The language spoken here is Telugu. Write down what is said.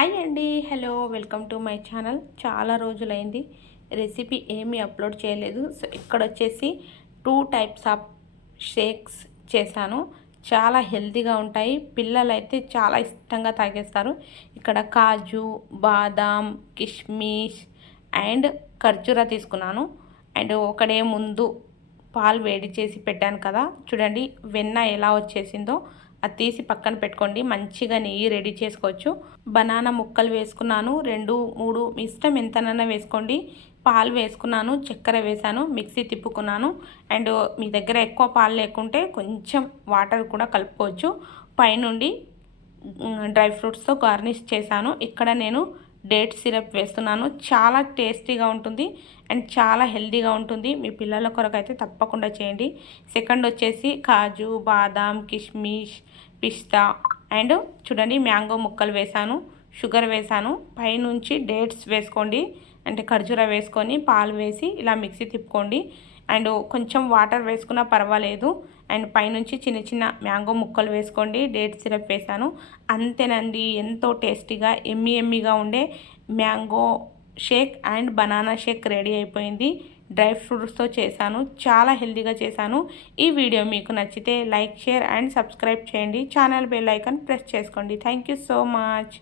హాయ్ అండి. Hello welcome to my channel. చాలా రోజులైంది. రెసిపీ ఏమీ అప్లోడ్ చేయలేదు. సో ఇక్కడ వచ్చేసి టూ టైప్స్ ఆఫ్ షేక్స్ చేశాను. చాలా హెల్తీగా ఉంటాయి. పిల్లలు అయితే చాలా ఇష్టంగా తాగేస్తారు. ఇక్కడ కాజు బాదాం కిష్మిష్ అండ్ ఖర్జూరా తీసుకున్నాను. అండ్ ఒకడే ముందు పాలు వేడి చేసి పెట్టాను కదా. చూడండి వెన్న ఎలా వచ్చేసిందో. అది తీసి పక్కన పెట్టుకోండి. మంచిగా నెయ్యి రెడీ చేసుకోవచ్చు. బనానా ముక్కలు వేసుకున్నాను. రెండు మూడు మీ ఇష్టం ఎంతనైనా వేసుకోండి. పాలు వేసుకున్నాను చక్కెర వేసాను మిక్సీ తిప్పుకున్నాను. అండ్ మీ దగ్గర ఎక్కువ పాలు లేకుంటే కొంచెం వాటర్ కూడా కలుపుకోవచ్చు. పైనుండి డ్రై ఫ్రూట్స్తో గార్నిష్ చేశాను. ఇక్కడ నేను డేట్ సిరప్ వేస్తున్నాను. చాలా టేస్టీగా ఉంటుంది అండ్ చాలా హెల్దీగా ఉంటుంది. మీ పిల్లల కొరకు అయితే తప్పకుండా చేయండి. సెకండ్ వచ్చేసి కాజు బాదాం కిష్మిష్ పిస్తా అండ్ చూడండి మ్యాంగో ముక్కలు వేసాను షుగర్ వేసాను. పైనుంచి డేట్స్ వేసుకోండి. అంటే ఖర్జూర వేసుకొని పాలు వేసి ఇలా మిక్సీ తిప్పుకోండి. అండ్ కొంచెం వాటర్ వేసుకున్నా పర్వాలేదు. అండ్ పైనుంచి చిన్న చిన్న మ్యాంగో ముక్కలు వేసుకోండి. డేట్ సిరప్ వేసాను. అంతేనండి. ఎంతో టేస్టీగా ఎమ్మి ఎమ్మిగా ఉండే mango shake and banana shake ready అయిపోయింది. డ్రై ఫ్రూట్స్తో చేశాను. చాలా హెల్దీగా చేశాను. ఈ వీడియో మీకు నచ్చితే లైక్ షేర్ అండ్ సబ్స్క్రైబ్ చేయండి. ఛానల్ బెల్ ఐకాన్ ప్రెస్ చేసుకోండి. Thank you so much.